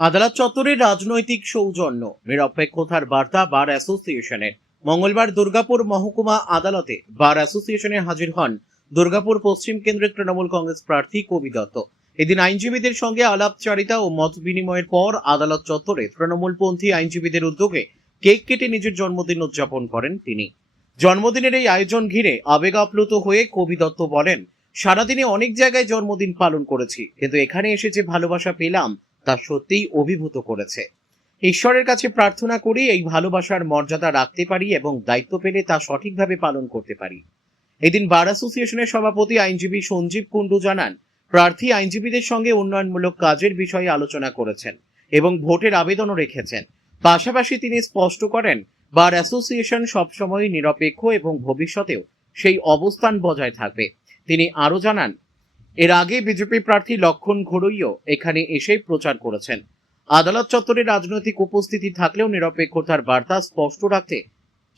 আদালত চত্বরে রাজনৈতিক সৌজন্য নিরপেক্ষতার বার্তা বার অ্যাসোসিয়েশনের। মঙ্গলবার দুর্গাপুর মহকুমা আদালতে বার অ্যাসোসিয়েশনে হাজির হন দুর্গাপুর পশ্চিম কেন্দ্রের তৃণমূল কংগ্রেস প্রার্থী কবি দত্ত। এদিন আইনজীবীদের সঙ্গে আলাপচারিতা ও মত বিনিময়ের পর আদালত চত্বরে তৃণমূলপন্থী আইনজীবীদের উদ্যোগে কেক কেটে নিজের জন্মদিন উদযাপন করেন তিনি। জন্মদিনের এই আয়োজন ঘিরে আবেগ আপ্লুত হয়ে কবি দত্ত বলেন, সারাদিনে অনেক জায়গায় জন্মদিন পালন করেছি, কিন্তু এখানে এসে যে ভালোবাসা পেলাম তা সত্যিই অভিভূত করেছে। ঈশ্বরের কাছে প্রার্থনা করি এই ভালোবাসার মর্যাদা রাখতে পারি এবং দায়িত্ব পেলে তা সঠিকভাবে পালন করতে পারি। এদিন বার অ্যাসোসিয়েশনের সভাপতি আইনজীবী সঞ্জীব কুণ্ডু জানান, প্রার্থী আইনজীবীদের সঙ্গে উন্নয়নমূলক কাজের বিষয়ে আলোচনা করেছেন এবং ভোটের আবেদনও রেখেছেন। পাশাপাশি তিনি স্পষ্ট করেন, বার অ্যাসোসিয়েশন সবসময় নিরপেক্ষ এবং ভবিষ্যতেও সেই অবস্থান বজায় থাকবে। তিনি আরও জানান, এর আগে বিজেপি প্রার্থী লক্ষণ ঘোড়ইও এখানে এসে প্রচার করেছেন। আদালত চত্বরে রাজনৈতিক উপস্থিতি থাকলেও নিরপেক্ষতার বার্তা স্পষ্ট রাখতে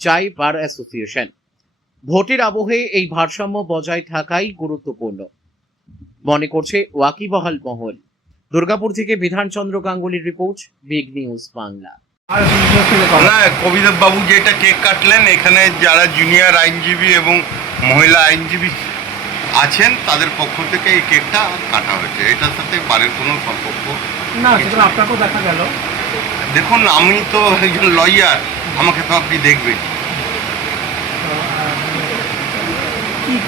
চাই বার অ্যাসোসিয়েশন। ভোটের আবহে এই ভারসাম্য বজায় থাকাই গুরুত্বপূর্ণ মনে করছে ওয়াকিবহাল মহল। দুর্গাপুর থেকে বিধানচন্দ্র গাঙ্গুলির report, big news Bangla. Kabidev বাবু যেটা কেক কাটলেন, এখানে যারা জুনিয়র আইনজীবী এবং মহিলা আইনজীবী আছেন তাদের পক্ষ থেকে এই কেকটা কাটা হয়েছে। এটার সাথে বারের কোনো সম্পর্ক না, সেটা আপনাকেও দেখা গেল। দেখুন, আমি তো একজন লয়ার, আমাকে তো আপনি দেখবেন।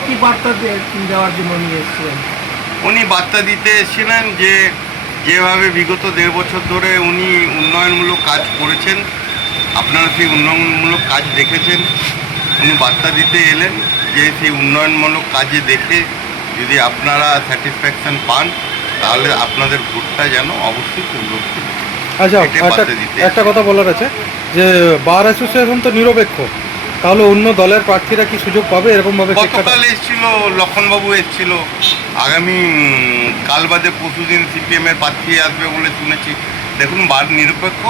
কি বার্তা দেওয়ার জন্য নিয়ে এসেছিলেন? উনি বার্তা দিতে এসেছিলেন যে যেভাবে বিগত 1.5 বছর ধরে উনি উন্নয়নমূলক কাজ করেছেন, আপনারা সেই উন্নয়নমূলক কাজ দেখেছেন। উনি বার্তা দিতে এলেন যে সেই উন্নয়নমূলক কাজে দেখে যদি আপনারা স্যাটিসফ্যাকশন পান তাহলে আপনাদের ভোটটা যেন অবশ্যই পূর্ববর্তী। আচ্ছা, একটা কথা বলার আছে যে বার অ্যাসোসিয়েশন তো নিরপেক্ষ, তাহলে অন্য দলের প্রার্থীরা কি সুযোগ পাবে এরকম ভাবে? গতকাল এসেছিল লক্ষণবাবু, এসেছিল। আগামী কাল বাদে পরশুদিন সিপিএম এর প্রার্থী আসবে বলে শুনেছি। দেখুন, বার নিরপেক্ষ,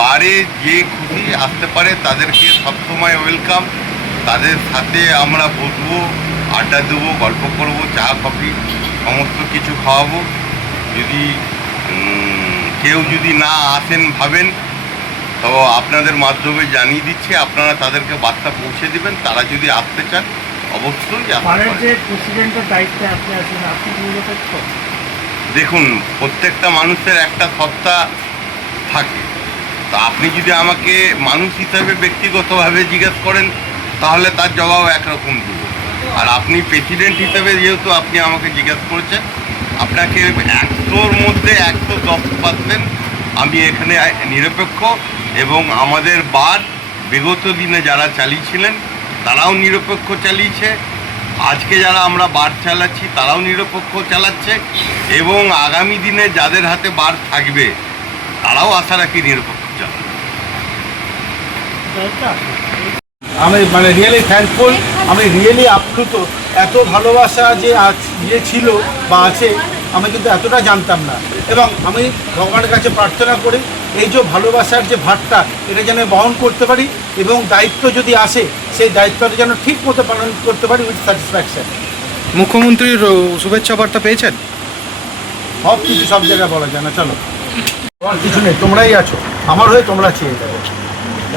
বারে যে খুশি আসতে পারে তাদেরকে সবসময় ওয়েলকাম। তাদের সাথে আমরা বসবো, আড্ডা দেবো, গল্প করবো, চা কফি সমস্ত কিছু খাওয়াবো। যদি কেউ যদি না আসেন ভাবেন, তো আপনাদের মাধ্যমে জানিয়ে দিচ্ছে, আপনারা তাদেরকে বার্তা পৌঁছে দিবেন। তারা যদি আসতে চান অবশ্যই যে প্রেসিডেন্টের দায়িত্বে আপনি আছেন, আপনি নিরপেক্ষ? দেখুন, প্রত্যেকটা মানুষের একটা সত্তা থাকে। তো আপনি যদি আমাকে মানুষ হিসাবে ব্যক্তিগতভাবে জিজ্ঞেস করেন তাহলে তার জবাব একরকম দেব। আর আপনি প্রেসিডেন্ট হিসেবে যেহেতু আপনি আমাকে জিজ্ঞেস করেছেন, আপনাকে 100-র মধ্যে 110% আমি এখানে নিরপেক্ষ। এবং আমাদের বার বিগত দিনে যারা চালিয়েছিলেন তারাও নিরপেক্ষ চালিয়েছে, আজকে যারা আমরা বার চালাচ্ছি তারাও নিরপেক্ষ চালাচ্ছে, এবং আগামী দিনে যাদের হাতে বার থাকবে তারাও আশা রাখি নিরপেক্ষ চালাবে। আমি রিয়েলি থ্যাঙ্কফুল, আমি রিয়েলি আপ্লুত। এত ভালোবাসা যে ছিল বা আছে আমি কিন্তু এতটা জানতাম না। এবং আমি ভগবানের কাছে প্রার্থনা করি এই যে ভালোবাসার যে ভারটা এটা যেন বহন করতে পারি, এবং দায়িত্ব যদি আসে সেই দায়িত্বটা যেন ঠিক মতো পালন করতে পারি উইথ স্যাটিসফ্যাকশন। মুখ্যমন্ত্রীর শুভেচ্ছা বার্তা পেয়েছেন? সব কিছু সব জায়গায় বলা যায় না, চলো আমার কিছু নেই, তোমরাই আছো, আমার হয়ে তোমরা চেয়ে যাবে।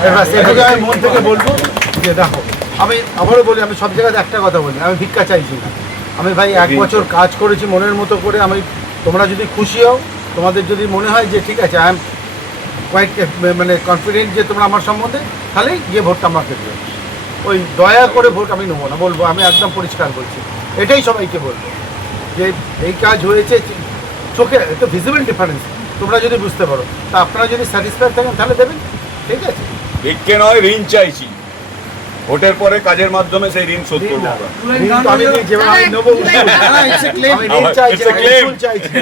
এবার সেটাকে আমি মন থেকে বলবো যে দেখো, আমি আবারও বলি, আমি সব জায়গায় একটা কথা বলি, আমি ভিক্ষা চাইছি না। আমি ভাই 1 বছর কাজ করেছি মনের মতো করে। আমি তোমরা যদি খুশি হও, তোমাদের যদি মনে হয় যে ঠিক আছে, আই এম কোয়াইট কনফিডেন্ট যে তোমরা আমার সম্বন্ধে, তাহলেই গিয়ে ভোটটা আমাকে দেবে। ওই দয়া করে ভোট আমি নেবো না, বলবো আমি একদম পরিষ্কার বলছি, এটাই সবাইকে বলবো যে এই কাজ হয়েছে চোখে, একটা ভিজিবল ডিফারেন্স তোমরা যদি বুঝতে পারো, তা আপনারা যদি স্যাটিসফাইড থাকেন তাহলে দেবেন, ঠিক আছে? ভিক্ষে নয়, ঋণ চাইছি। ভোটের পরে কাজের মাধ্যমে সেই ঋণ শোধ করবো আমরা। আমি যেভাবে নেবো, আমি ঋণ চাইছি, চাইছি।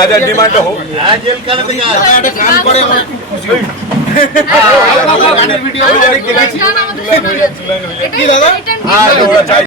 আচ্ছা, ডিমান্ড হোক। চাই